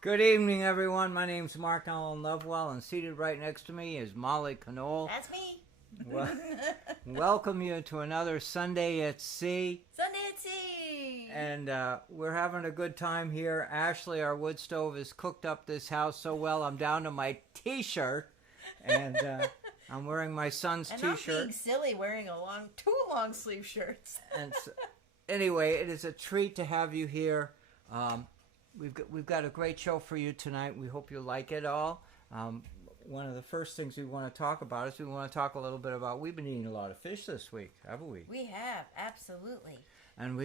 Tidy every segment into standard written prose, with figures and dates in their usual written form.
Good evening, everyone. My name's Mark Conole Lovewell, and seated right next to me is Molly Conole. That's me. Welcome you to another Sunday at Sea. Sunday at Sea. And we're having a good time here. Ashley, our wood stove, has cooked up this house so well, I'm down to my T-shirt. And I'm wearing my son's T-shirt. I'm being silly wearing two long sleeve shirts. And so, anyway, it is a treat to have you here. We've got a great show for you tonight. We hope you like it all. One of the first things we want to talk about is we want to talk a little bit about, we've been eating a lot of fish this week, haven't we? We have, absolutely. And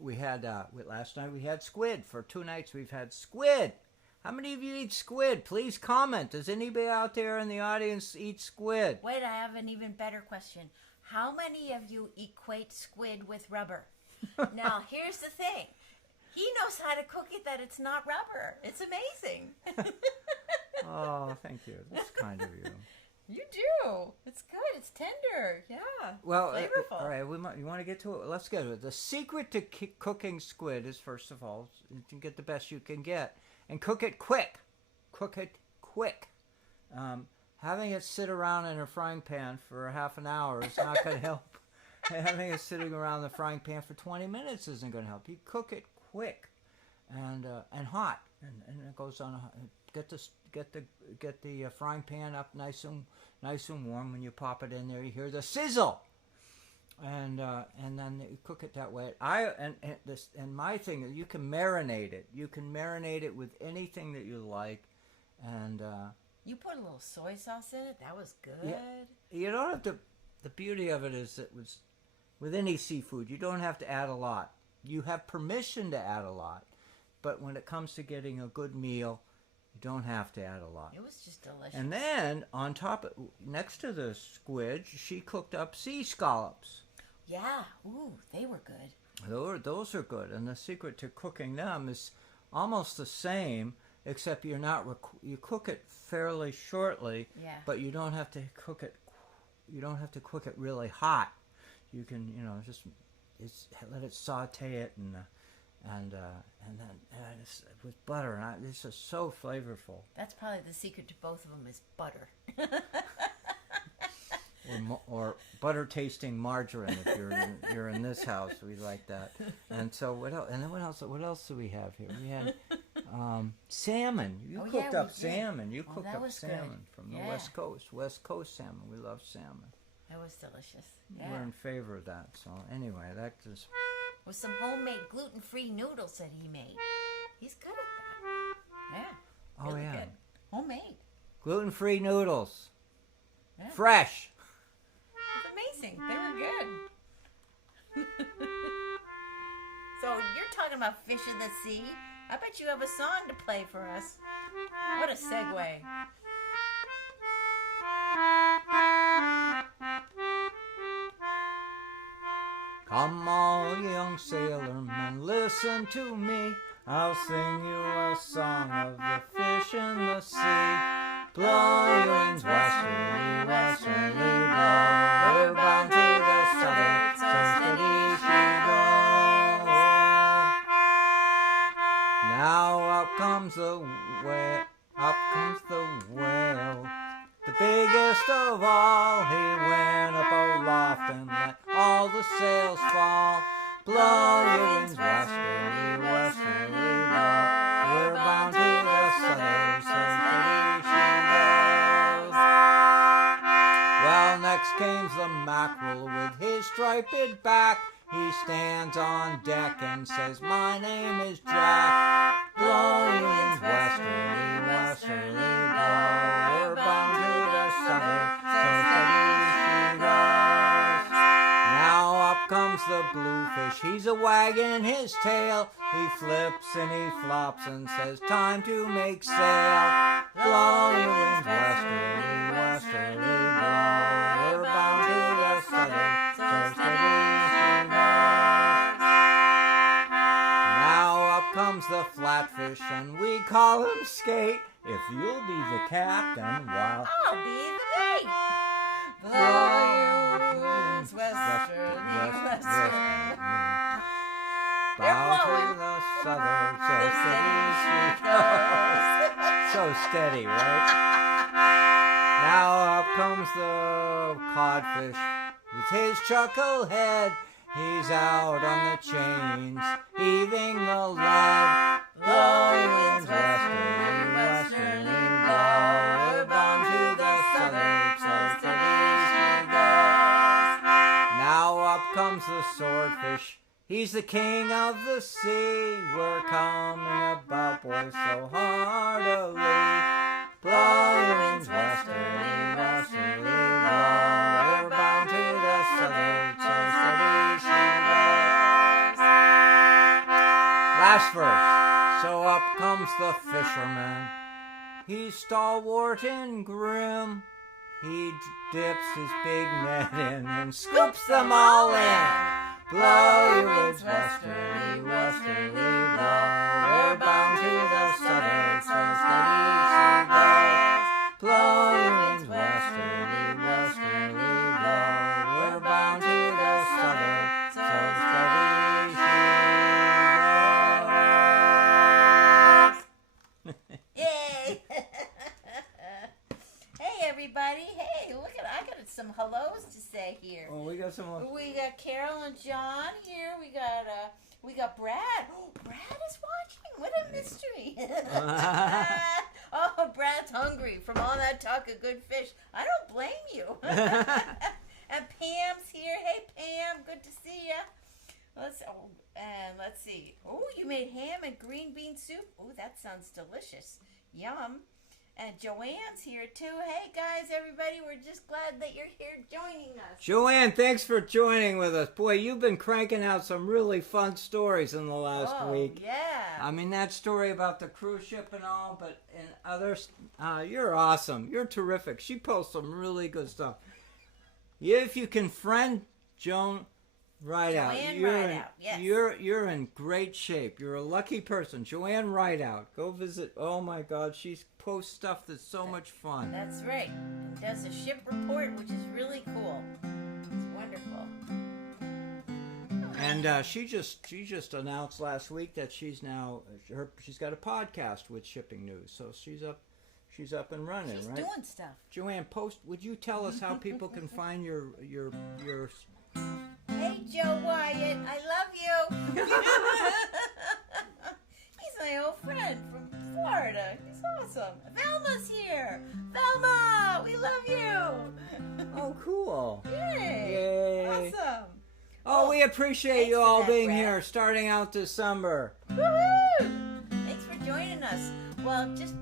last night we had squid. For 2 nights we've had squid. How many of you eat squid? Please comment. Does anybody out there in the audience eat squid? Wait, I have an even better question. How many of you equate squid with rubber? Now, here's the thing. He knows how to cook it that it's not rubber. It's amazing. Oh, thank you. That's kind of you. You do. It's good. It's tender. Yeah. Well, flavorful. All right. You want to get to it? Let's get to it. The secret to cooking squid is, first of all, you can get the best you can get. And cook it quick. Cook it quick. Having it sit around in a frying pan for half an hour is not going to help. Having it sitting around the frying pan for 20 minutes isn't going to help. You cook it quick and hot, and it goes on. Get the frying pan up nice and warm. When you pop it in there, you hear the sizzle, and then you cook it that way. And my thing is, you can marinate it. You can marinate it with anything that you like, and you put a little soy sauce in it. That was good. Yeah, you don't have to. The beauty of it is that with any seafood, you don't have to add a lot. You have permission to add a lot, but when it comes to getting a good meal, you don't have to add a lot. It was just delicious. And then on top, next to the squid, she cooked up sea scallops. Yeah, ooh, they were good. Those are good, and the secret to cooking them is almost the same, except you cook it fairly shortly. Yeah. But you don't have to cook it. You don't have to cook it really hot. You can, just let it saute it and then with butter, and it's just so flavorful. That's probably the secret to both of them is butter. or butter tasting margarine if you're in this house. We like that. And so what else? And then what else do we have here? We had salmon. You cooked up salmon. You cooked up salmon from the West Coast. West Coast salmon. We love salmon. That was delicious. Yeah. We're in favor of that. So anyway, that just with some homemade gluten-free noodles that he made. He's good at that. Yeah. Oh really yeah. Good. Homemade. Gluten-free noodles. Yeah. Fresh. It's amazing. They were good. So you're talking about fish in the sea. I bet you have a song to play for us. What a segue. Come all young sailormen, listen to me. I'll sing you a song of the fish in the sea. Blow your wings westerly, westerly blow. We're bound to the southern, so steady she goes. comes the whale, up comes the whale. The biggest of all, he went up aloft and let all the sails fall. Blow your wings westerly, westerly blow. We're bound to the southern, so steady she goes. Well, next comes the mackerel with his striped back. He stands on deck and says, my name is Jack. Blow your wings westerly, westerly blow. We're bound to the southern, so steady she goes. Now up comes the bluefish, he's a wagging his tail. He flips and he flops and says, time to make sail. Blow your wings westerly, westerly blow. We're bound to the southern, so steady she goes. Now up comes the flatfish and we call him Skate. If you'll be the captain while I'll be the mate. blow your wings westerly, westerly. Bound to the southern, so steady she goes. So steady, right? Now up comes the codfish with his chuckle head. He's out on the chains, heaving the lead. Blow your wings westerly, westerly blow. We're bound to the southern, so steady she goes. Now up comes the swordfish. He's the king of the sea. We're coming about, boys, so heartily. Blow your wings westerly, westerly blow. We're bound to the southern, so steady she goes. Last verse. So up comes the fisherman. He's stalwart and grim. He dips his big net in and scoops them all in. Blow your wings westerly, westerly blow. We're bound to the southern, so steady she goes. Blow your wings westerly, westerly blow. We're bound to the southern, so steady she goes. Yay! Hey everybody! Hey, look at I got some hellos to say here. Oh, we got some more. We got Carol and John here. We got Brad. Oh, Brad is watching. What a mystery! Oh, Brad's hungry from all that talk of good fish. I don't blame you. And Pam's here. Hey, Pam. Good to see ya. Let's see. Oh, you made ham and green bean soup. Oh, that sounds delicious. Yum. And Joanne's here too. Hey guys, everybody, we're just glad that you're here joining us. Joanne, thanks for joining with us. Boy, you've been cranking out some really fun stories in the last week. Yeah. I mean, that story about the cruise ship and all, but in others, you're awesome. You're terrific. She posts some really good stuff. If you can friend Joan Rideout, yes. You're in great shape. You're a lucky person. Joanne Rideout. Go visit. Oh my God, she posts stuff that's so much fun. That's right. And does a ship report, which is really cool. It's wonderful. And she just announced last week that she's got a podcast with Shipping News. So she's up and running, She's right? doing stuff. Joanne, would you tell us how people can find your Hey, Joe Wyatt, I love you. He's my old friend from Florida. He's awesome. Velma's here. Velma, we love you. Oh, cool. Yay. Yay. Awesome. Oh, we appreciate Thanks you for all that, being Brad. here, starting out December. Woohoo! Thanks for joining us. Well, just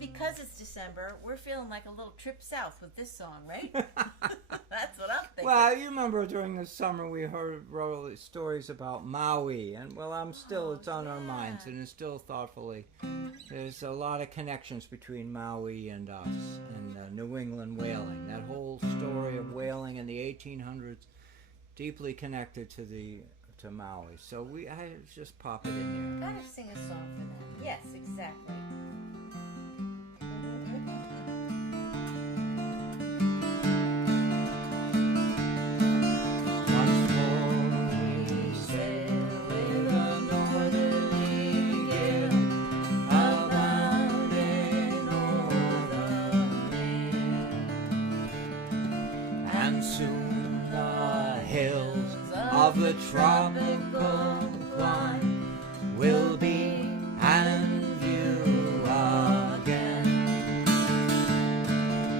because it's December, we're feeling like a little trip south with this song, right? That's what I'm thinking. Well, you remember during the summer we wrote stories about Maui, and it's on our minds, and it's still thoughtfully. There's a lot of connections between Maui and us, and New England whaling. That whole story of whaling in the 1800s, deeply connected to Maui. So I just pop it in Gotta sing a song for them. Yes, exactly. Once more we sail with a northerly gale, soon the hills of the tropical clime will be and view again.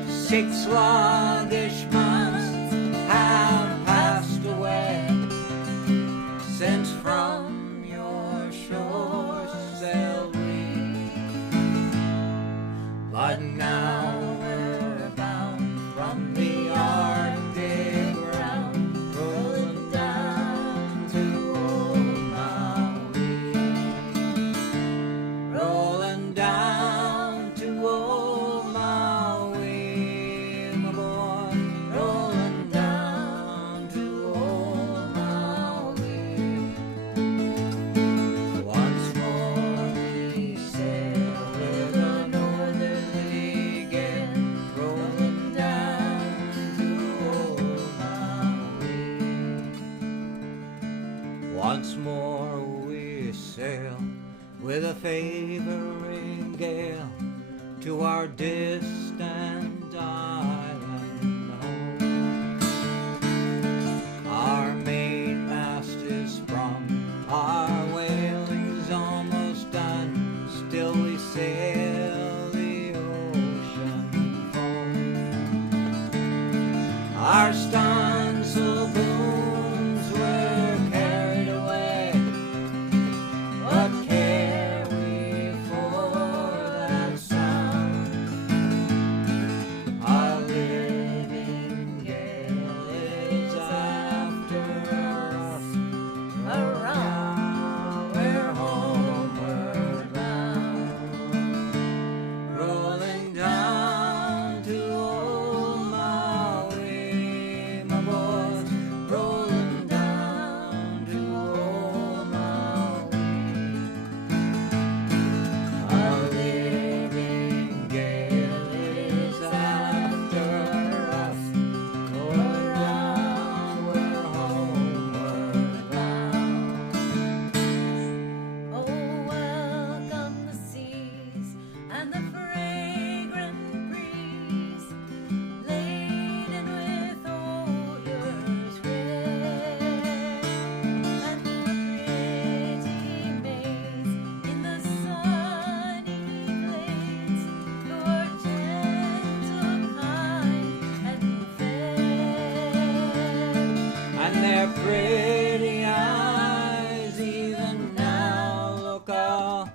6 sluggish months have passed away since from your shores sailed we, but now we're bound from the Arctic ground, rolling down to old Maui, rolling down to old Maui, my boy, rolling down to old Maui. Once more we sail with a northerly gale, rolling down to old Maui. Once more we sail with a favoring gale to our distant island home. Our mainmast is sprung, our whaling's almost done, still we sail the ocean foam. Our stunsail booms were carried away, what care we for that sound? Our living gale is after us, around we're homeward bound, rolling down to old Maui, my boys, rolling down to old Maui. Our living gale is after us, around we're homeward bound. Oh, welcome the seas and the fragrant breeze, laden with odors rare, and the pretty maids in the sunny glades who are gentle, kind, and fair. And their pretty eyes even now look all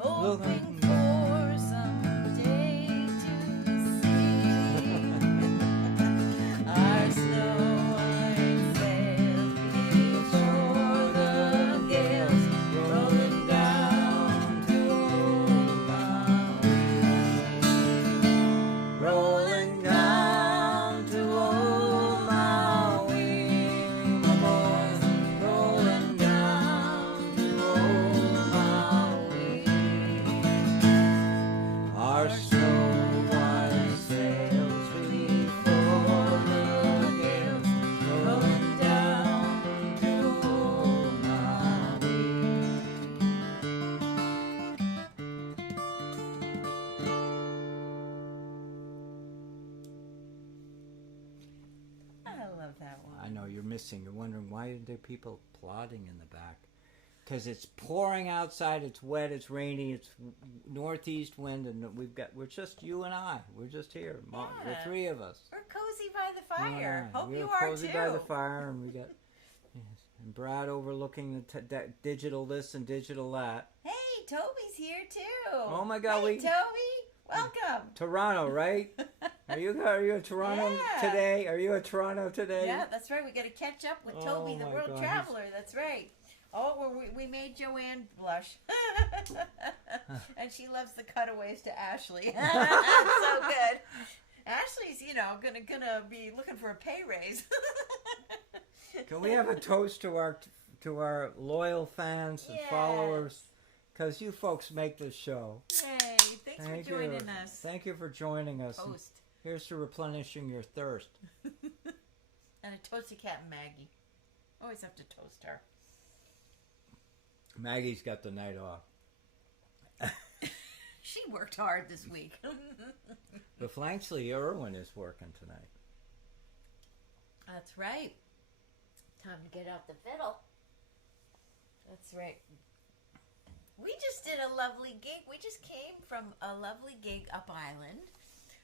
Hoping for someday to see our snow white sails before the gales, rolling down to old Maui, rolling down to old Maui, my boys, rolling down to old Maui. Our snow white sails before the gales, rolling down to old Maui. I love that one. I know you're missing. You're wondering why are there people plodding in the back? Because it's pouring outside. It's wet. It's rainy. It's northeast wind, and we're just you and I. We're just here. The Yeah. 3 of us. We're cozy by the fire. Yeah, Hope we're you are cozy too. by the fire, and we got and Brad overlooking the digital this and digital that. Hey, Toby's here too. Oh my God, Hey, Toby, welcome. Toronto, right? Are you in Toronto Yeah. today? Are you in Toronto today? Yeah, that's right. We got to catch up with Oh Toby, the my world God, traveler. That's right. Oh, well, we made Joanne blush, and she loves the cutaways to Ashley. So good. Ashley's, gonna be looking for a pay raise. Can we have a toast to our loyal fans and Yes. followers? Because you folks make this show. Hey, thanks for joining us. Thank you for joining us. Toast. Here's to replenishing your thirst. And a toasty cat, Maggie. Always have to toast her. Maggie's got the night off. She worked hard this week. But Flanksley Irwin is working tonight. That's right. Time to get out the fiddle. That's right. We just did a lovely gig. We just came from a lovely gig up island.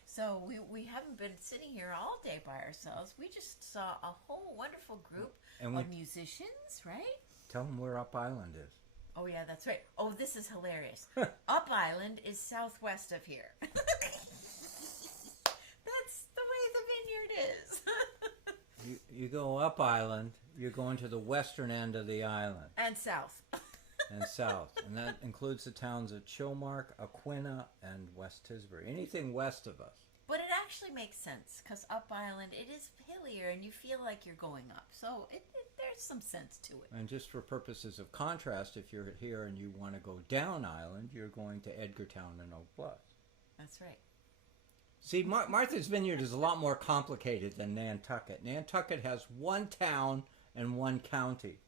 So we haven't been sitting here all day by ourselves. We just saw a whole wonderful group of musicians, right? Tell them where Up Island is. Oh, yeah, that's right. Oh, this is hilarious. Up Island is southwest of here. That's the way the Vineyard is. You go up island, you're going to the western end of the island. And south. And south. And that includes the towns of Chilmark, Aquina, and West Tisbury. Anything west of us. But it actually makes sense, because up island, it is hillier, and you feel like you're going up. So there's some sense to it. And just for purposes of contrast, if you're here and you want to go down island, you're going to Edgartown and Oak Bluff. That's right. See, Martha's Vineyard is a lot more complicated than Nantucket. Nantucket has one town and one county.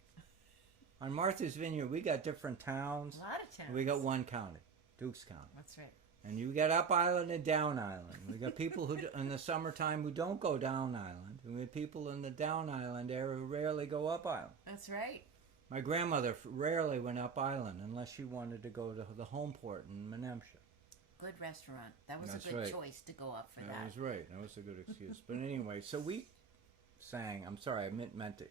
On Martha's Vineyard, we got different towns. A lot of towns. We got one county, Dukes County. That's right. And you got Up Island and Down Island. We got people who in the summertime who don't go Down Island. And we have people in the Down Island area who rarely go Up Island. That's right. My grandmother rarely went Up Island unless she wanted to go to the home port in Menempsha. Good restaurant. That was That's a good right. choice to go up for that. That was right. That was a good excuse. But anyway, so we sang. I'm sorry, I meant it.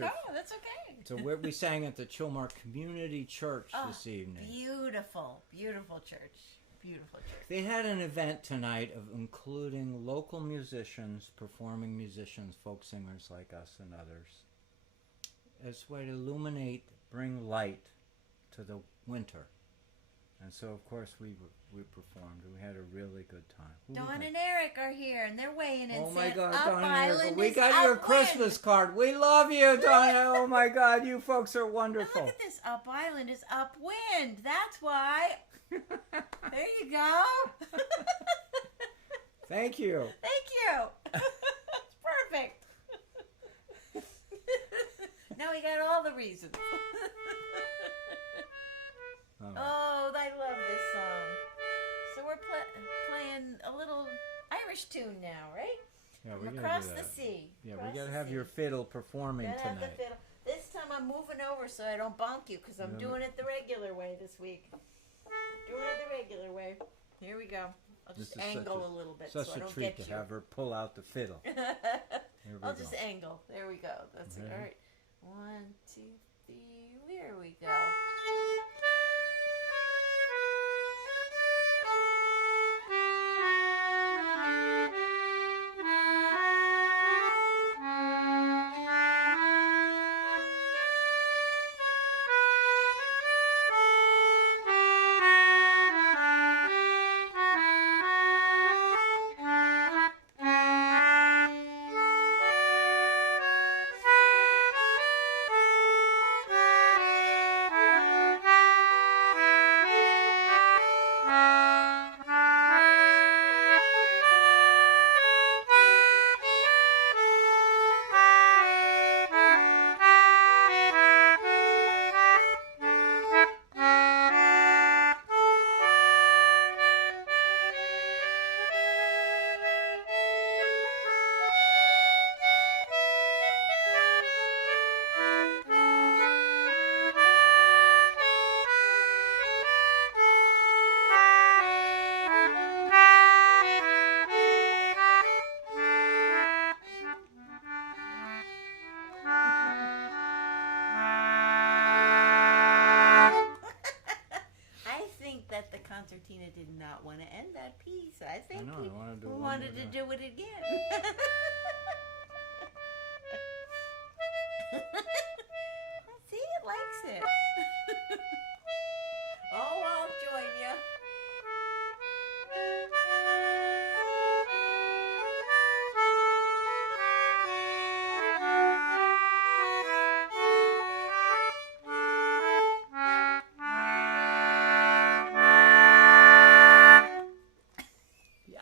No, that's okay. So we sang at the Chilmark Community Church this evening. Beautiful, beautiful church. Beautiful church. They had an event tonight of including local musicians, performing musicians, folk singers like us and others, as a way to illuminate, bring light to the winter. And so, of course, we performed, and we had a really good time. Dawn and Eric are here, and they're weighing in. Oh, my God, Up Dawn and Eric. Island We is got your upwind. Christmas card. We love you, Dawn. Oh, my God, you folks are wonderful. Look at this. Up Island is upwind. That's why. There you go. Thank you. Thank you. It's perfect. Now we got all the reasons. Oh, I love this song. So we're playing a little Irish tune now, right? Yeah, we gotta Across do the that. sea. Yeah, Across we got to the have sea. your fiddle performing Gotta have tonight. the fiddle. This time I'm moving over so I don't bonk you, because I'm doing it the regular way this week. Doing it the regular way. Here we go. I'll just angle a little bit so I Such a don't treat get to you. have her pull out the fiddle. Here we I'll go. just angle. There we go. That's it. Mhm. All right. 1, 2, 3. Here we go. Concertina did not want to end that piece. I think he wanted to do it again. See, it likes it. Oh, I'll join you.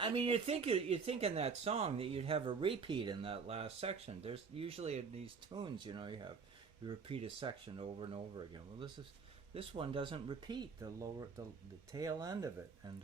I mean, you think in that song that you'd have a repeat in that last section. There's usually in these tunes, you repeat a section over and over again. Well, this one doesn't repeat the tail end of it, and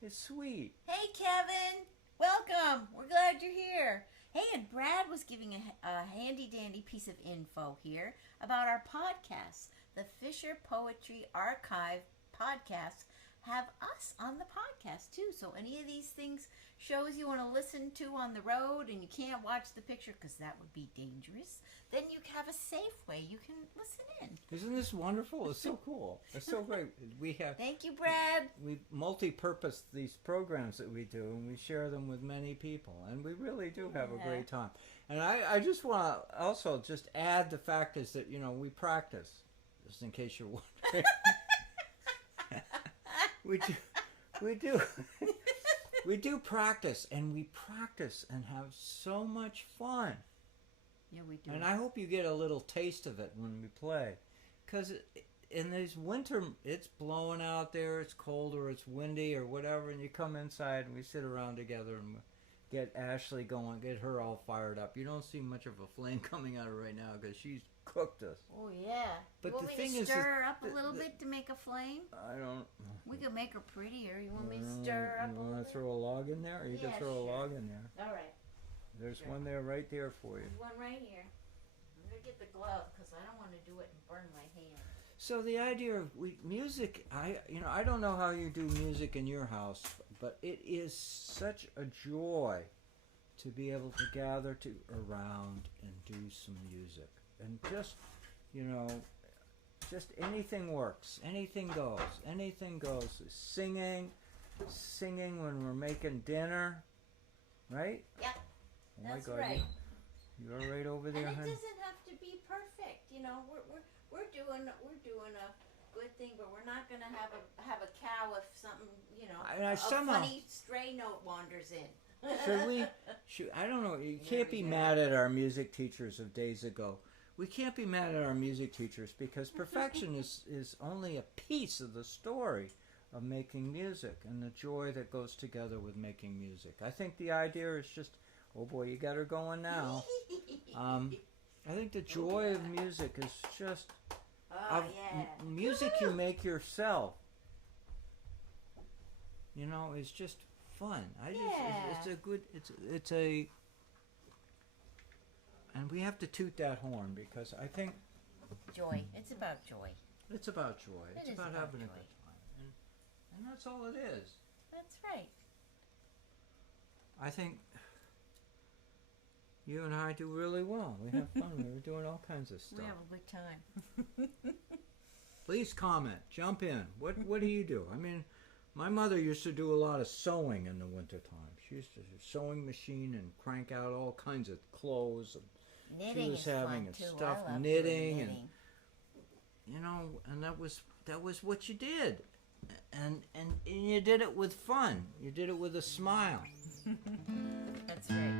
it's sweet. Hey, Kevin, welcome. We're glad you're here. Hey, and Brad was giving a handy-dandy piece of info here about our podcasts. The Fisher Poetry Archive podcasts have us on the podcast too. So any of these things, shows you want to listen to on the road and you can't watch the picture because that would be dangerous, then you have a safe way you can listen in. Isn't this wonderful? It's so cool. It's so great. We have. Thank you, Brad. We multi-purpose these programs that we do, and we share them with many people, and we really do have a great time. And I just want to also just add the fact is that, we practice, just in case you're wondering. we do. We do practice, and we practice and have so much fun. Yeah, we do. And I hope you get a little taste of it when we play. Because in this winter, it's blowing out there, it's cold or it's windy or whatever, and you come inside and we sit around together and get Ashley going, get her all fired up. You don't see much of a flame coming out of her right now because she's cooked us. Oh, yeah. But you want the me thing to is, stir her up a little bit to make a flame? I don't. We could make her prettier. You want me to stir her up a little bit? You want to throw a log in there? Or you can throw a log in there. All right. There's one there right there for you. There's one right here. I'm going to get the glove because I don't want to do it and burn my hand. So the idea of music, I don't know how you do music in your house, but it is such a joy to be able to gather around and do some music. And just anything works. Anything goes. Singing when we're making dinner, right? Yep. Oh That's my God, right. You're right over there, and it honey. doesn't have to be perfect. We're doing a good thing, but we're not gonna have a cow if something a funny stray note wanders in. I don't know. You can't be mad at our music teachers of days ago. We can't be mad at our music teachers because perfection is only a piece of the story of making music and the joy that goes together with making music. I think the idea is just, oh boy, you got her going now. I think the joy of music is just music you make yourself. It's just fun. And we have to toot that horn because I think joy. It's about joy. It's about joy. It's about having a good time. And that's all it is. That's right. I think you and I do really well. We have fun. We're doing all kinds of stuff. We have a good time. Please comment. Jump in. What do you do? I mean, my mother used to do a lot of sewing in the wintertime. She used to use a sewing machine and crank out all kinds of clothes. And knitting she was having is fun too. stuff, I love knitting, knitting. and that was what you did. And you did it with fun. You did it with a smile. That's right.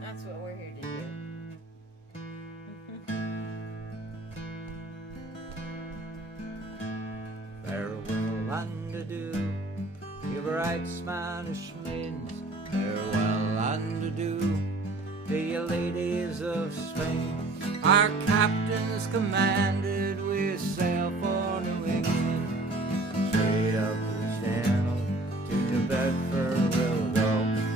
That's what we're here to do. Farewell and adieu, you bright Spanish maidens. Farewell and adieu, the ladies of Spain. Our captains commanded we sail for New England. Straight up the channel to New Bedford we'll go.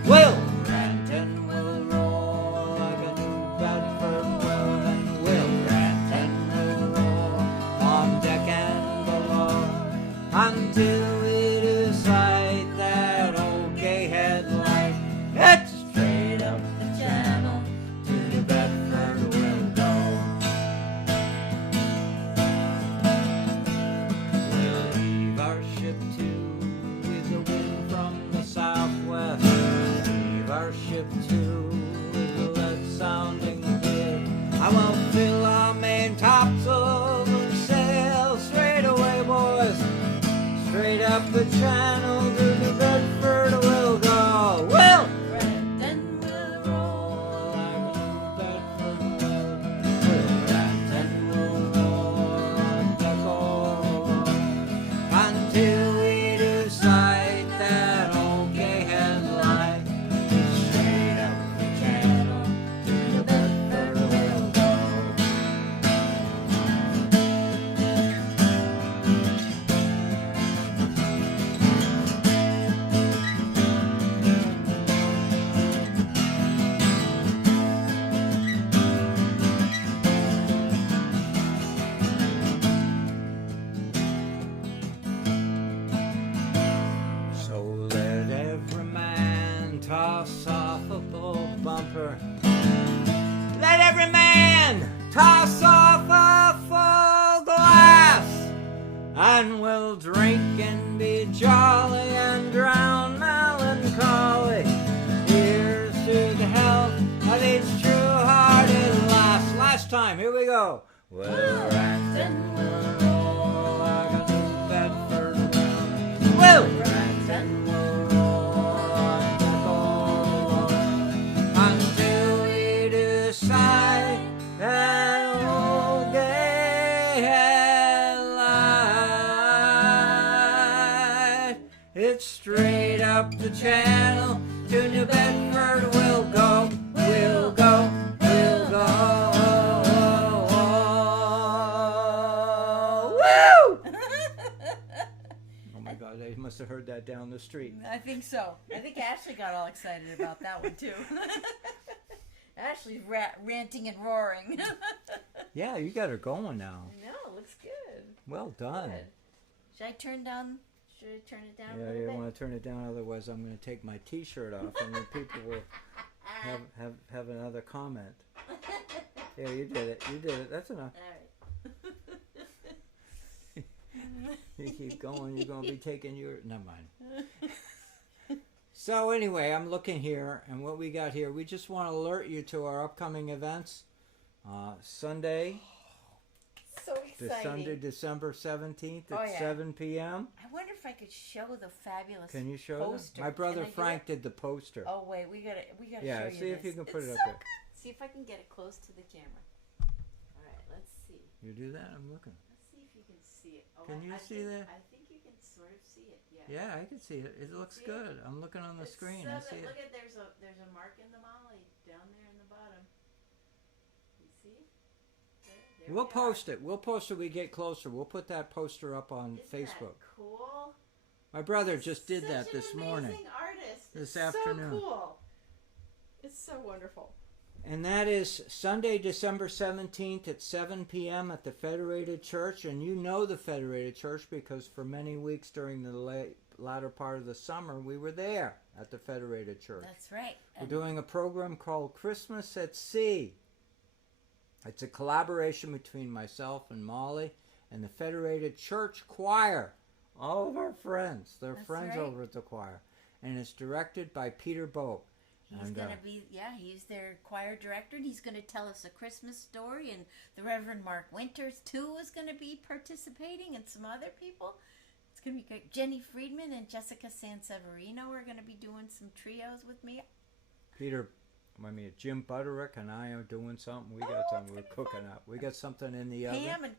We'll rant and we'll roar like a New Bedford will, and we'll rant and we'll roar on deck and below until we do sight that old gay headlight. It's straight up the channel to New Bedford we'll go. We'll leave our ship too with the wind from the southwest. Leave our ship too with the lead sounding clear. I will fill our main topsails and sail straight away, boys. Straight up the channel to New Bedford we'll go. We'll rant and we'll roar like New Bedford will. We'll rant and we'll roar on deck or until we do sight that old gay headlight. Straight up toss off a full bumper. Let every man toss off a full glass, and we'll drink and be jolly and drown melancholy. Here's to the health of each true-hearted lass. Last time, here we go. We'll act and we'll roll like a New Bedford round. We'll act and we'll roll like a gold until we decide that old gay headlight. It's straight up the channel to New Bedford. We'll go, we'll go, we'll go. Woo! Oh my God, they must have heard that down the street. I think so. I think Ashley got all excited about that one too. Ashley's ranting and roaring. Yeah, you got her going now. No, looks good. Well done. Good. Should I turn it down a Yeah, little you bit? want to turn it down, otherwise I'm going to take my T-shirt off, and then people will have another comment. Yeah, you did it. You did it. That's enough. All right. You keep going, you're going to be taking your... Never mind. So anyway, I'm looking here, and what we got here, we just want to alert you to our upcoming events. Sunday, So exciting. Sunday, December 17th at Oh, yeah. 7 p.m. I wonder if I could show the fabulous Can you show poster. them? My brother Can I do Frank it? did the poster. Oh wait, we gotta Yeah, show you see if this. you can put It's it up so there. good. See if I can get it close to the camera. All right, let's see. You do that? I'm looking. Let's see if you can see it. Oh, Can you see that? I think you can sort of see it. Yeah. Yeah, I can see it. It looks See it? good. I'm looking on the It's screen. so I good. see it. Look at there's a mark in the molly down there in the bottom. You see? There We'll we are. post it. We'll post it. We get closer. We'll put that poster up on Isn't Facebook. that cool? My brother just did Such that an this morning. amazing artist. This It's afternoon. So cool. It's so wonderful. And that is Sunday, December 17th at 7 p.m. at the Federated Church. And you know the Federated Church because for many weeks during the latter part of the summer, we were there at the Federated Church. That's right. We're doing a program called Christmas at Sea. It's a collaboration between myself and Molly and the Federated Church Choir. All of our friends. They're That's friends right. over at the choir. And it's directed by Peter Boak. He's And, going to be, he's their choir director, and he's going to tell us a Christmas story, and the Reverend Mark Winters, too, is going to be participating, and some other people. It's going to be great. Jenny Friedman and Jessica Sanseverino are going to be doing some trios with me. Jim Butterick and I are doing something. We got Oh, something it's we're gonna be cooking fun. up. We got something in the oven. Pam and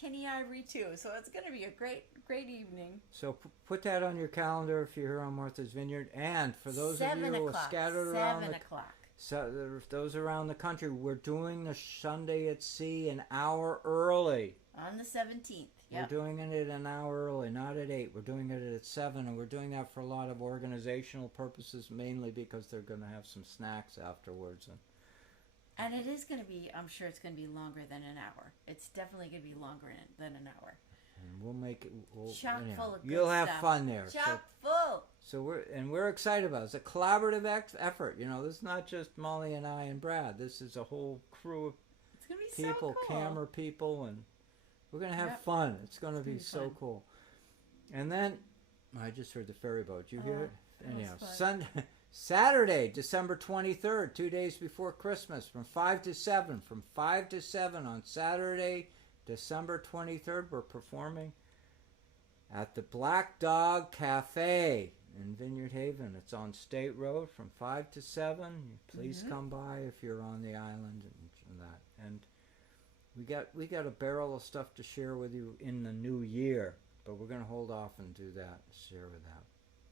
Kenny Ivory, too, so it's going to be a great evening. So put that on your calendar if you're here on Martha's Vineyard. And for those of you 7 who are o'clock. scattered around 7 o'clock. those around the country, we're doing the Sunday at Sea an hour early. On the 17th. Yep. We're doing it an hour early, not at 8. We're doing it at 7, and we're doing that for a lot of organizational purposes, mainly because they're going to have some snacks afterwards. And it is going to be, I'm sure it's going to be longer than an hour. It's definitely going to be longer than an hour. And we'll make it. Chock full of good You'll have stuff. fun there. Chock full. So we're excited about it. It's a collaborative effort. You know, this is not just Molly and I and Brad. This is a whole crew of It's going to be people, so cool. camera people, and we're going to have Yep. fun. It's going to be be so fun. cool. And then I just heard the ferry boat. You hear it? that was Anyhow, Saturday, December 23rd, 2 days before Christmas, from 5 to 7. From 5 to 7 on Saturday, December 23rd, we're performing at the Black Dog Cafe in Vineyard Haven. It's on State Road from 5 to 7. Please come by if you're on the island and that. And we got a barrel of stuff to share with you in the new year, but we're going to hold off and do that, share with that.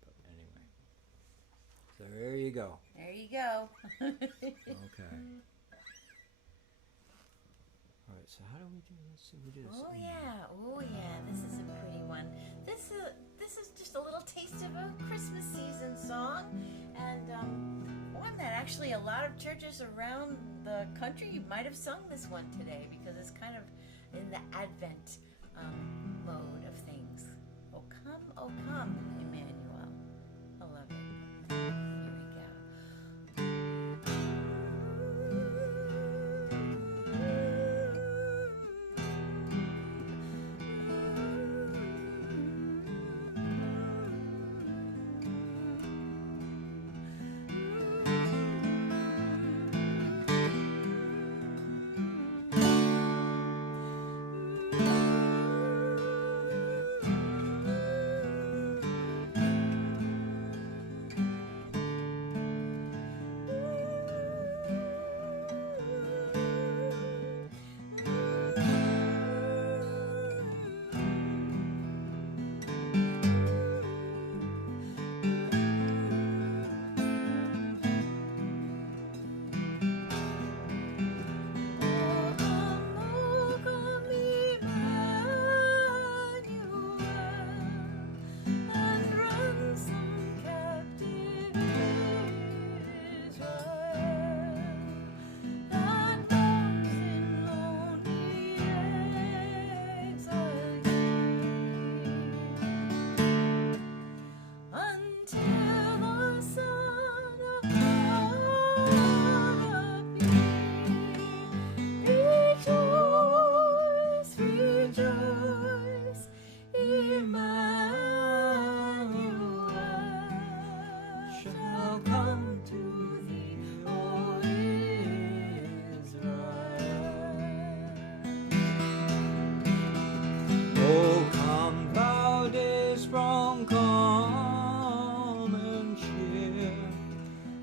But anyway, so there you go. There you go. Okay. All right. So how do we do this? We do this. Oh yeah. This is a pretty one. This is just a little taste of a Christmas season song, and one that actually a lot of churches around the country might have sung this one today because it's kind of in the Advent mode of things. Oh come, Emmanuel. I love it. Here we go.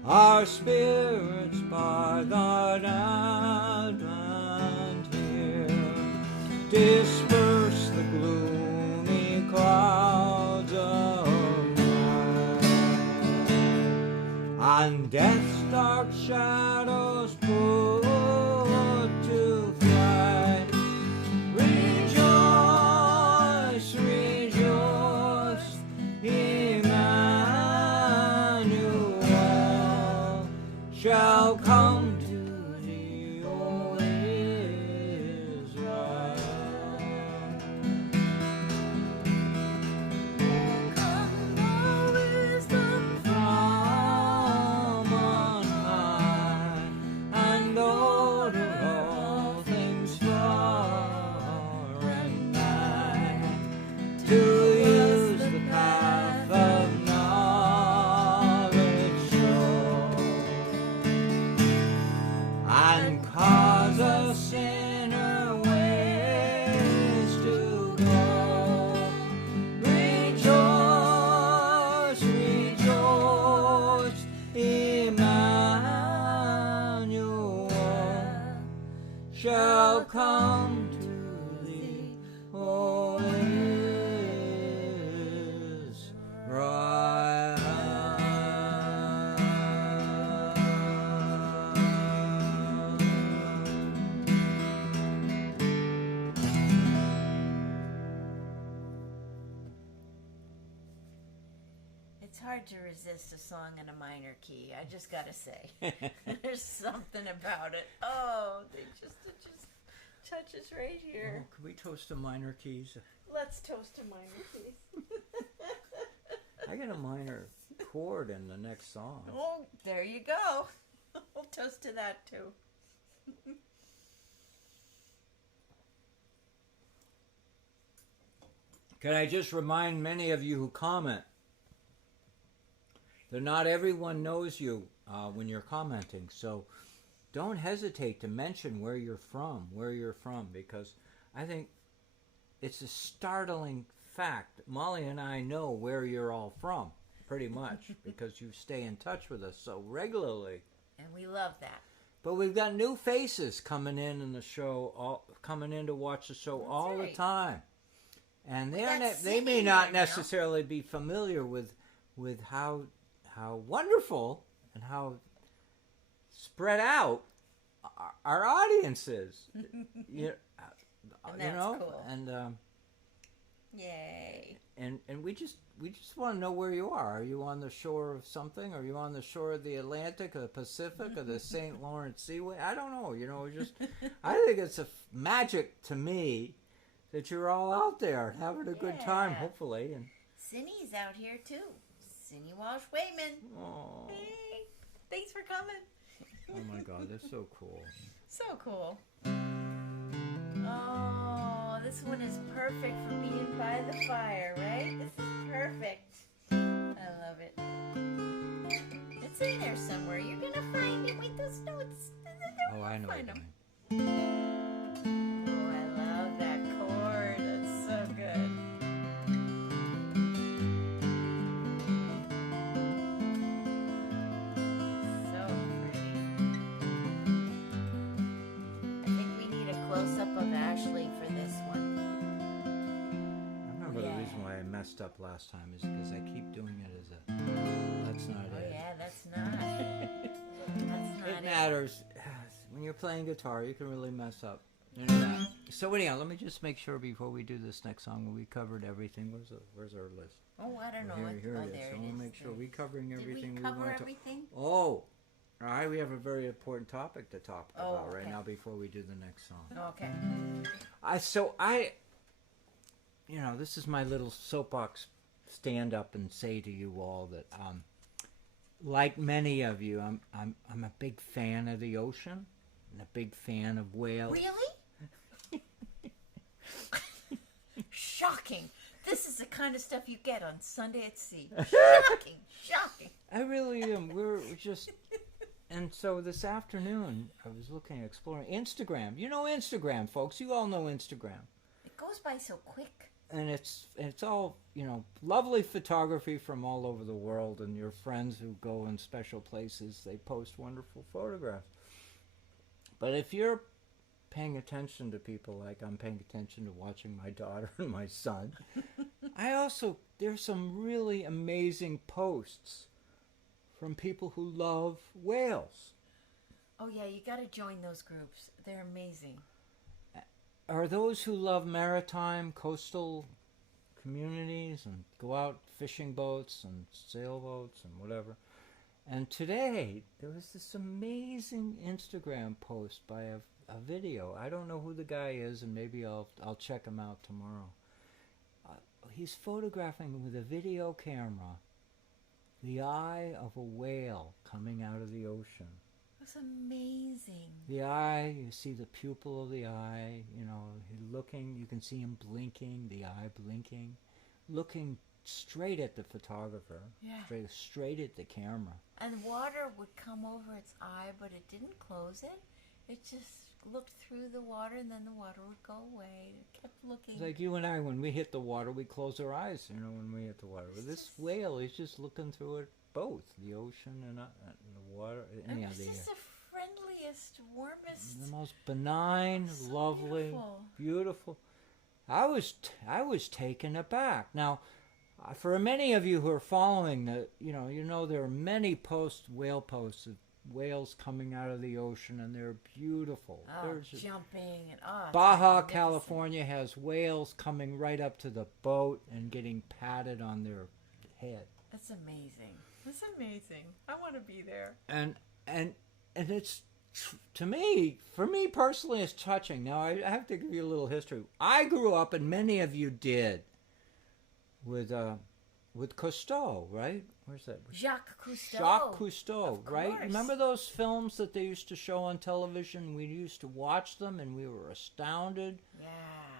our spirits by thine advent here disperse the gloomy clouds of night, and death's dark shadows put to flight. Rejoice, rejoice, Emmanuel shall come to thee, O Israel. Come, the wisdom from on high, and order all things far and nigh, to use the path of knowledge show, and cause a sinner ways to go. Rejoice, rejoice, Emmanuel shall come to thee, O It's hard to resist a song in a minor key. I just gotta say, there's something about it. Oh, it just touches right here. Can we toast the minor keys? Let's toast to minor keys. I got a minor chord in the next song. Oh, there you go. We'll toast to that too. Can I just remind many of you who comment that not everyone knows you when you're commenting, so don't hesitate to mention where you're from, because I think it's a startling fact. Molly and I know where you're all from, pretty much, because you stay in touch with us so regularly. And we love that. But we've got new faces coming in the show, coming in to watch the show all the time. And they may not necessarily be familiar with how wonderful and how spread out our audience is. you know, cool. And yay! And we just want to know where you are. Are you on the shore of something? Are you on the shore of the Atlantic or the Pacific or the St. Lawrence Seaway? I don't know. You know, I think it's a magic to me that you're all out there having a good time, hopefully. And Cindy's out here too. Cindy Walsh Wayman. oh, Hey, thanks for coming. oh my God, that's so cool. So cool. Oh, this one is perfect for being by the fire, right? This is perfect. I love it. It's in there somewhere. You're gonna find it. Wait, those notes. Oh, I know. Find them. Oh, I love that chord. That's so good. So pretty. I think we need a close-up of Ashley for this one. I remember the reason why I messed up last time is because I keep doing it as a. That's not Oh it. yeah, that's not. That's not It matters. When you're playing guitar, you can really mess up. So anyhow, let me just make sure before we do this next song, we covered everything. Where's our list? Oh, I don't know. Here Oh, it is. there So I it want to is. make sure we're covering everything. Did we we cover want to. everything? Oh, all right. We have a very important topic to talk about right okay. now before we do the next song. Okay. This is my little soapbox stand up and say to you all that, like many of you, I'm a big fan of the ocean and a big fan of whales. Really? Shocking. This is the kind of stuff you get on Sunday at Sea. Shocking. Shocking. I really am. We're just. And so this afternoon, I was exploring Instagram. You know Instagram, folks. You all know Instagram. It goes by so quick. and it's all, lovely photography from all over the world, and your friends who go in special places, they post wonderful photographs. But if you're paying attention to people like I'm paying attention to watching my daughter and my son, there's some really amazing posts from people who love whales. Oh yeah, you got to join those groups. They're amazing. Are those who love maritime, coastal communities and go out fishing boats and sailboats and whatever. And today, there was this amazing Instagram post by a video. I don't know who the guy is, and maybe I'll check him out tomorrow. He's photographing with a video camera the eye of a whale coming out of the ocean. That's amazing. The eye, you see the pupil of the eye, he's looking, you can see him blinking, the eye blinking, looking straight at the photographer, straight at the camera. And water would come over its eye, but it didn't close it. It just looked through the water, and then the water would go away. It kept looking. It's like you and I, when we hit the water, we close our eyes, when we hit the water. But this whale is just looking through it both, the ocean and the water. It was just the friendliest, warmest. The most benign, lovely, beautiful. I was taken aback. Now, for many of you who are following there are many whale posts of whales coming out of the ocean, and they're beautiful. Oh, jumping and Baja California has whales coming right up to the boat and getting patted on their head. That's amazing. That's amazing. I want to be there. And it's, for me personally, it's touching. Now, I have to give you a little history. I grew up, and many of you did, with Cousteau, right? Where's that? Jacques Cousteau. Jacques Cousteau, right? Remember those films that they used to show on television? We used to watch them, and we were astounded. Yeah.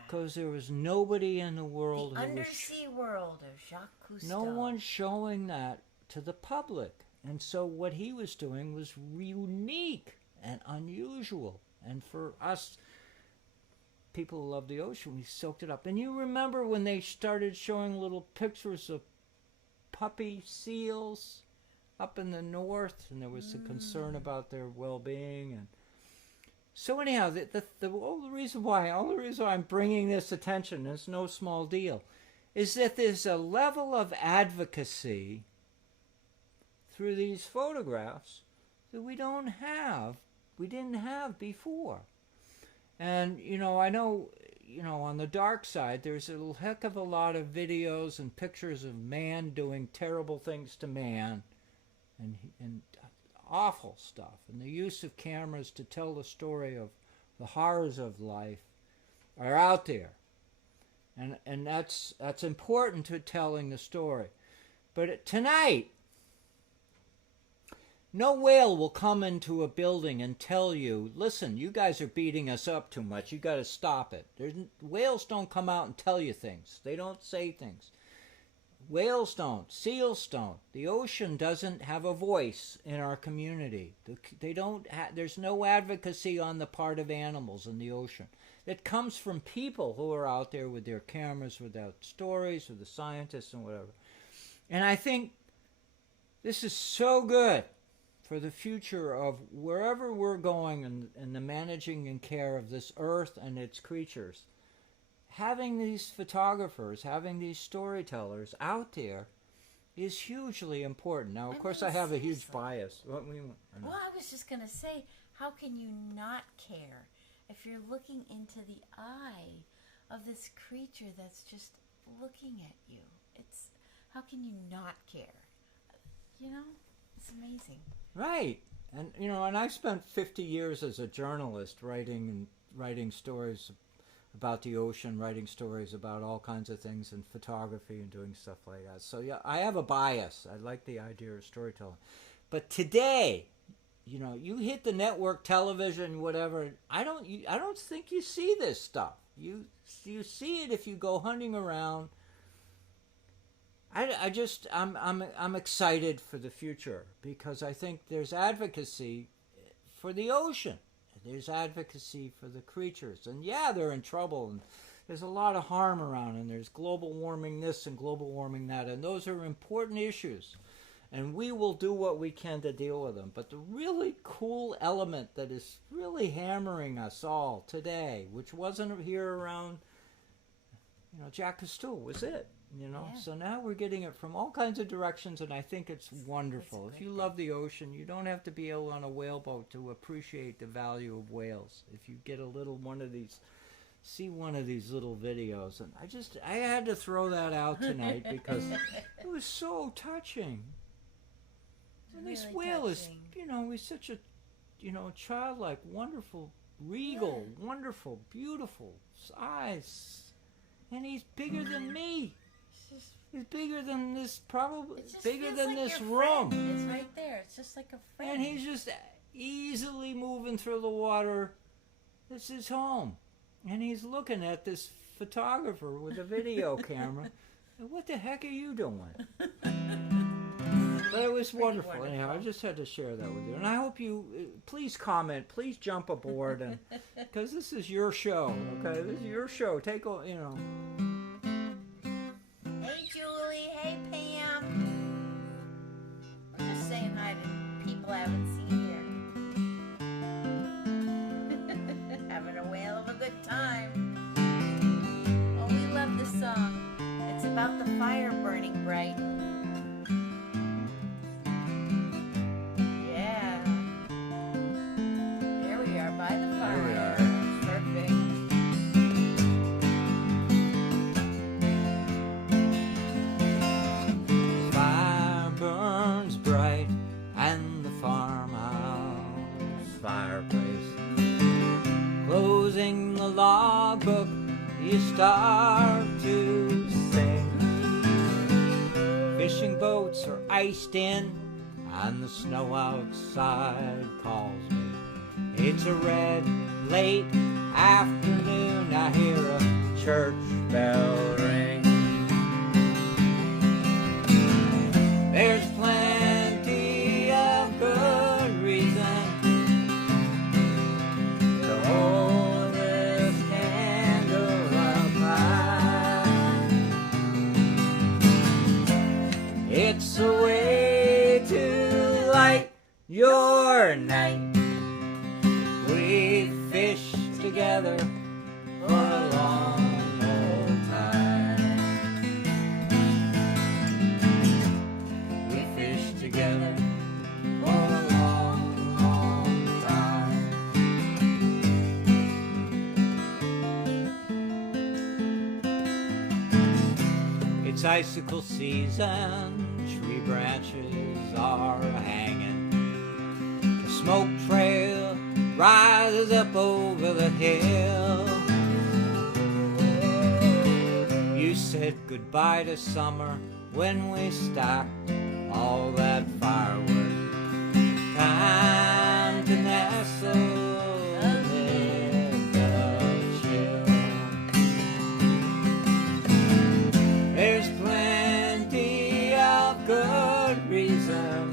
Because there was nobody in the world. The undersea world of Jacques Cousteau. No one showing that to the public. And so what he was doing was unique and unusual. And for us, people who love the ocean, we soaked it up. And you remember when they started showing little pictures of puppy seals up in the north, and there was a concern about their well-being. And so anyhow, the only reason why I'm bringing this attention, it's no small deal, is that there's a level of advocacy through these photographs that we didn't have before. And, I know, on the dark side, there's a heck of a lot of videos and pictures of man doing terrible things to man and awful stuff. And the use of cameras to tell the story of the horrors of life are out there. And that's important to telling the story. But tonight, no whale will come into a building and tell you, listen, you guys are beating us up too much. You got to stop it. Whales don't come out and tell you things. They don't say things. Whales don't. Seals don't. The ocean doesn't have a voice in our community. There's no advocacy on the part of animals in the ocean. It comes from people who are out there with their cameras, with their stories, with the scientists and whatever. And I think this is so good for the future of wherever we're going in the managing and care of this earth and its creatures. Having these photographers, having these storytellers out there is hugely important. Now, of course, I have a huge bias. Well, I was just going to say, how can you not care if you're looking into the eye of this creature that's just looking at you? How can you not care? It's amazing. Right. And, and I've spent 50 years as a journalist writing stories about the ocean, writing stories about all kinds of things and photography and doing stuff like that. So, yeah, I have a bias. I like the idea of storytelling. But today, you hit the network television, whatever, I don't think you see this stuff. You see it if you go hunting around. I'm excited for the future because I think there's advocacy for the ocean. There's advocacy for the creatures. And yeah, they're in trouble. And there's a lot of harm around, and there's global warming this and global warming that, and those are important issues. And we will do what we can to deal with them. But the really cool element that is really hammering us all today, which wasn't here around, Jacques Cousteau, was it. So now we're getting it from all kinds of directions, and I think it's wonderful. If you love the ocean, you don't have to be on a whaleboat to appreciate the value of whales. If you get see one of these little videos, and I had to throw that out tonight because it was so touching. And this whale is, he's such a, childlike, wonderful, regal, wonderful, beautiful eyes, and he's bigger than me. He's bigger than this, probably bigger than this room. It's right there. It's just like a friend. And he's just easily moving through the water. This is home. And he's looking at this photographer with a video camera. And what the heck are you doing? But it was wonderful. Anyhow, I just had to share that with you. And I hope you, please comment, please jump aboard, and because this is your show, okay? This is your show. Take, Hey, Julie. Hey, Pam. I'm just saying hi to people I haven't seen here. Having a whale of a good time. Oh, we love this song. It's about the fire burning bright. Yeah. There we are by the fire. There we are. Perfect. fire burns bright, and the farmhouse fireplace. Closing the logbook, you start to sing. Fishing boats are iced in, and the snow outside calls me. It's a red, late afternoon, I hear a church bell ring. There's plenty of good reason to hold this candle up high. It's a way to light your night. We fished together for a long old time. We fished together for a long, long time. It's icicle season, tree branches are hanging. The smoke trail rises up over the hill. You said goodbye to summer when we stacked all that firewood. Time to nestle amid the chill. There's plenty of good reason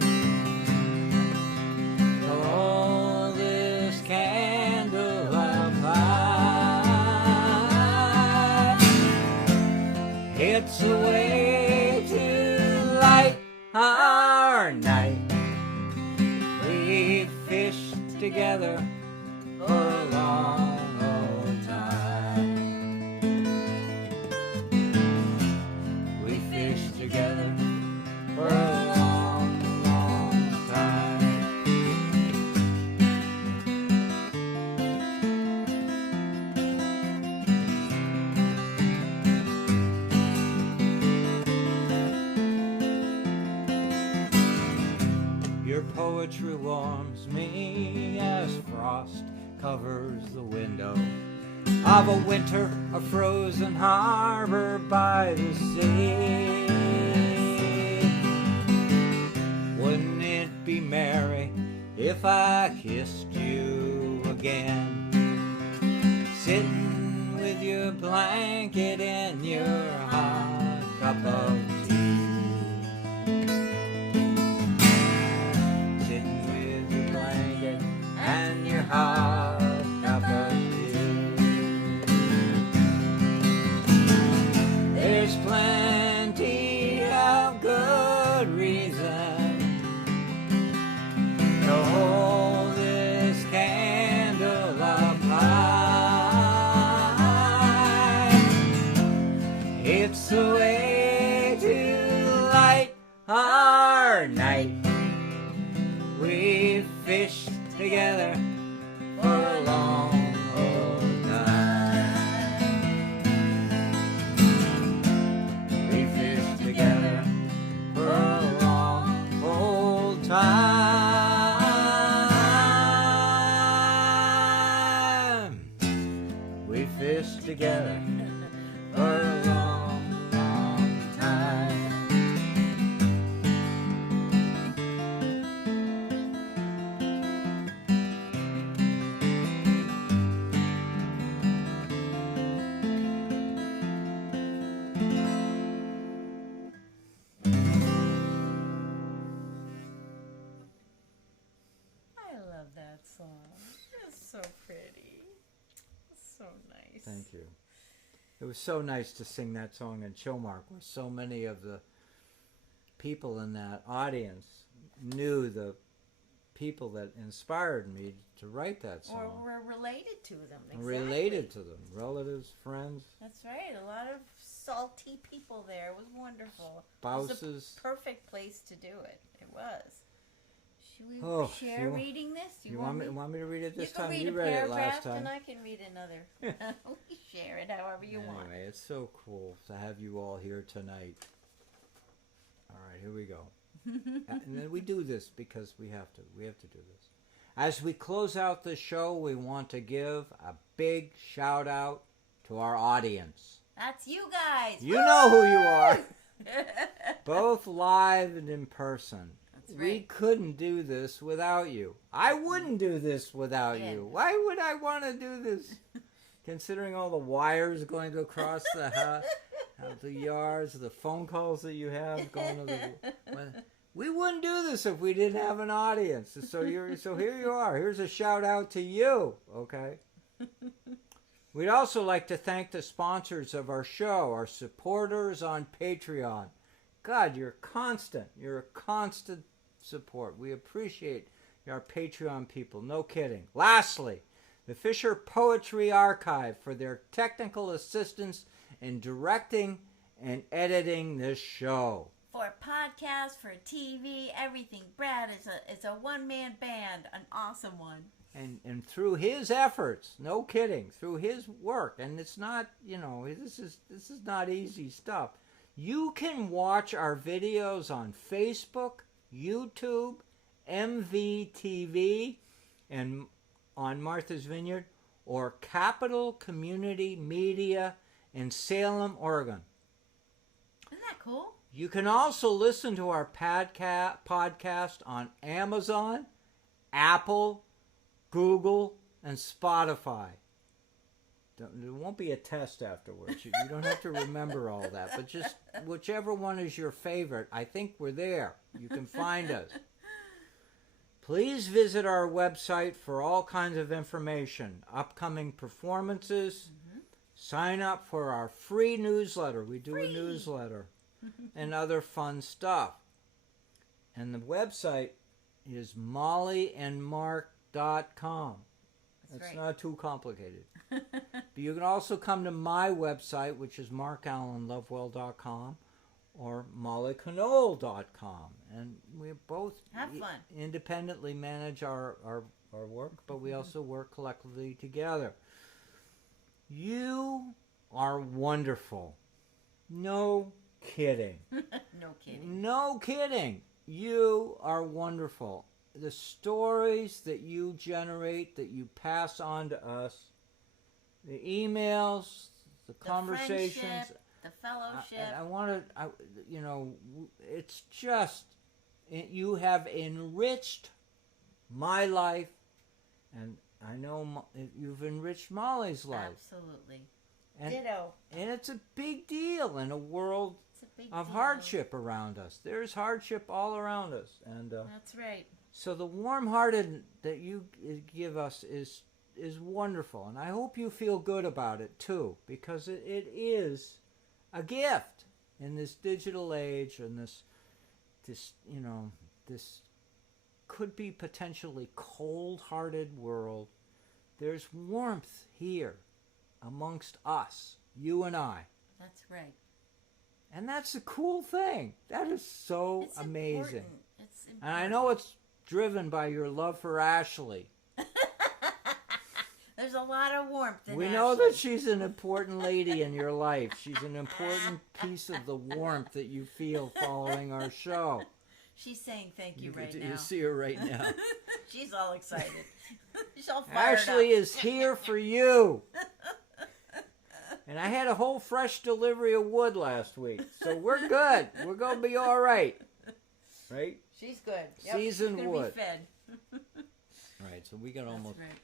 to hold this candle up high. It's a way to light our night. We fished together for a long old time. We fished together for a long, long time. Your poetry warms me as frost covers the window of a winter, a frozen harbor by the sea. Wouldn't it be merry if I kissed you again, sitting with your blanket and your hot cup of tea? And your hot cup of tea. We fished together for a long old time. We fished together for a long old time. We fished together for a long, long time. I love that song. It's so pretty. It's so nice. Thank you. It was so nice to sing that song in Chilmark, where so many of the people in that audience knew the people that inspired me to write that song. Or we're related to them. Exactly. Related to them, relatives, friends, That's right. A lot of salty people there. It was wonderful. spouses. It was the perfect place to do it. It was. Should we share you- reading this? You want me to read it this you can time? read You a read it paragraph last time. and I can read another. We share it however you want. Anyway, it's so cool to have you all here tonight. All right, here we go. And then we do this because we have to. We have to do this. As we close out the show, we want to give a big shout out to our audience. That's you guys. You know who you are, both live and in person. That's We right. couldn't do this without you. I wouldn't do this without Yeah. you. Why would I want to do this? Considering all the wires going across the house, the yards, the phone calls that you have going to the... We wouldn't do this if we didn't have an audience. So here you are. Here's a shout out to you, okay? We'd also like to thank the sponsors of our show, our supporters on Patreon. God, you're constant. You're a constant support. We appreciate our Patreon people. No kidding. Lastly, the Fisher Poetry Archive for their technical assistance in directing and editing this show. For podcasts, for TV, everything. Brad is a one-man band, an awesome one. And through his efforts, no kidding, through his work, and it's not, this is not easy stuff. You can watch our videos on Facebook, YouTube, MVTV, and on Martha's Vineyard, or Capital Community Media in Salem, Oregon. Isn't that cool? You can also listen to our podcast on Amazon, Apple, Google, and Spotify. There won't be a test afterwards. You don't have to remember all that, but just whichever one is your favorite, I think we're there. You can find us. Please visit our website for all kinds of information, upcoming performances, sign up for our free newsletter. We do a newsletter. And other fun stuff. And the website is mollyandmark.com. It's right. not too complicated. But you can also come to my website, which is markallenlovewell.com or mollyconole.com. And we both Have fun. independently manage our work, but we also work collectively together. You are wonderful. No kidding. No kidding. No kidding. You are wonderful. The stories that you generate, that you pass on to us, the emails, the conversations, friendship, the fellowship. I want to, it's just, you have enriched my life, and I know you've enriched Molly's life. Absolutely. And, Ditto. and it's a big deal in a world It's a big of deal. hardship around us. There's hardship all around us. And That's right. so the warm-hearted that you give us is wonderful. And I hope you feel good about it, too, because it is a gift in this digital age and this could be potentially cold-hearted world. There's warmth here amongst us, you and I. That's right. And that's a cool thing. That is so It's amazing. important. It's important. And I know it's driven by your love for Ashley. There's a lot of warmth in We Ashley. know that she's an important lady in your life. She's an important piece of the warmth that you feel following our show. She's saying thank you right now. You see her right now. She's all excited. She's all fired Ashley up. is here for you. And I had a whole fresh delivery of wood last week. So we're good. We're going to be all right. Right? She's good. Yep, Seasoned she's gonna wood. Be fed. All right, so we got That's almost... right.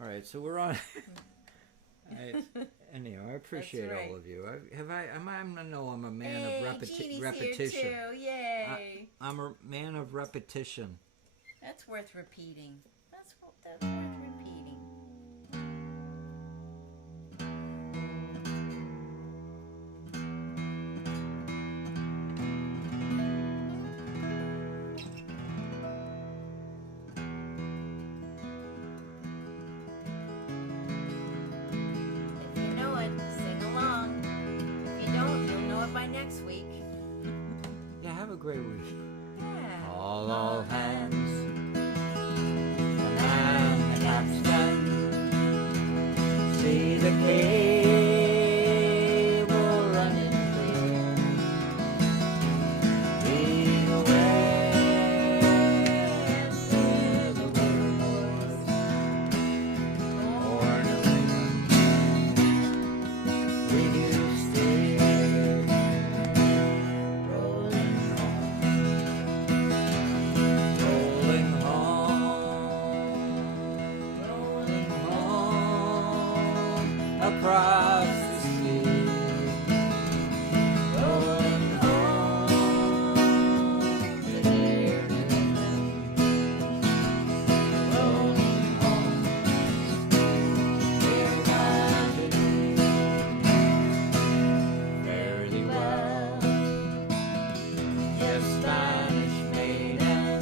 All right, so we're on... Anyhow, I appreciate right. all of you. I'm a man Hey, of Jeannie's repetition. Here too. Yay. I'm a man of repetition. That's worth repeating. That's worth repeating. If you know it, sing along. If you don't, you'll know it by next week. Yeah, have a great week. Yeah. All hands. The man, the capstan. See the cable running clear. Lead away where the wind blows. Born of we do steer. Rolling home. Rolling home across the sea. Rolling home to dear rolling home, dear fairly well. Yes, Spanish maiden.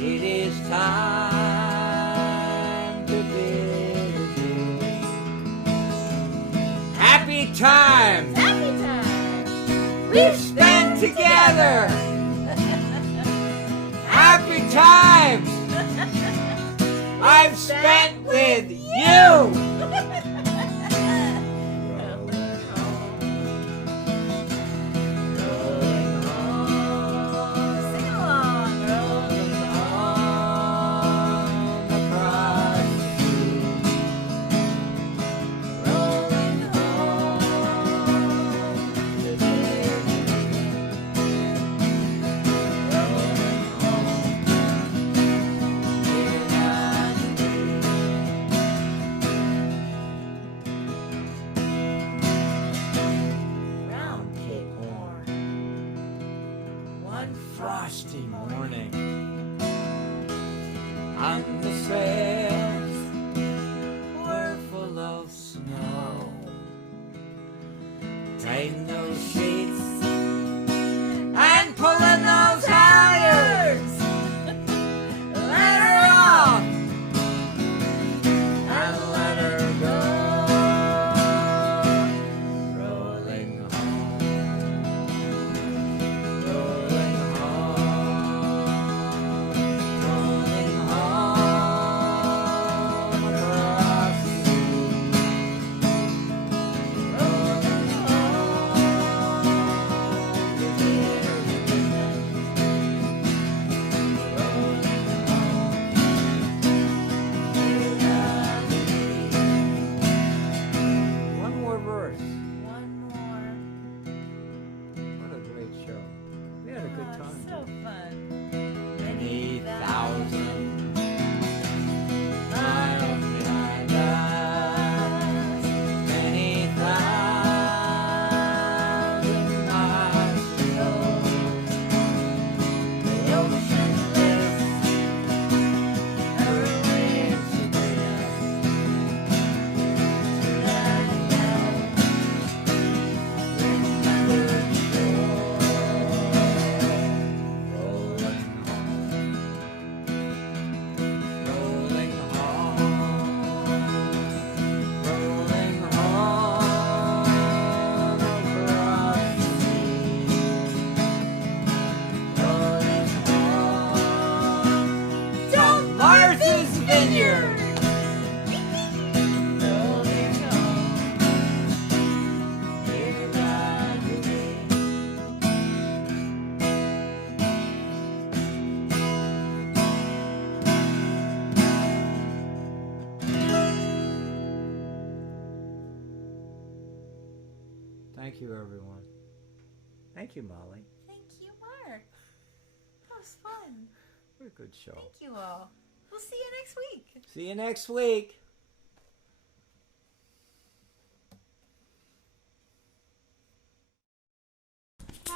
It is time to bid adieu. Happy times Happy time. we've spent together. Happy times I've spent with you. Rolling home, Sing along. rolling home across the sea. Rolling home to dear rolling home, dear round Cape Horn, one frosty morning, and the sails were full of snow. Tying those sheets and pulling those halyards. Let her off and let her go. Rolling home, rolling home, rolling home Vineyard. Thank you, everyone. Thank you, Molly. Thank you, Mark. That was fun. What a good show. Thank you all. We'll see you next week. See you next week.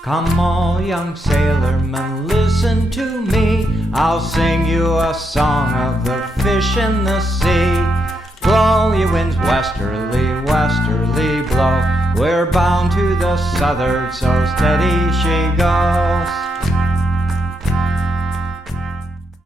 Come all young sailormen, listen to me. I'll sing you a song of the fish in the sea. Blow, ye winds, westerly, westerly blow. We're bound to the southward, so steady she goes.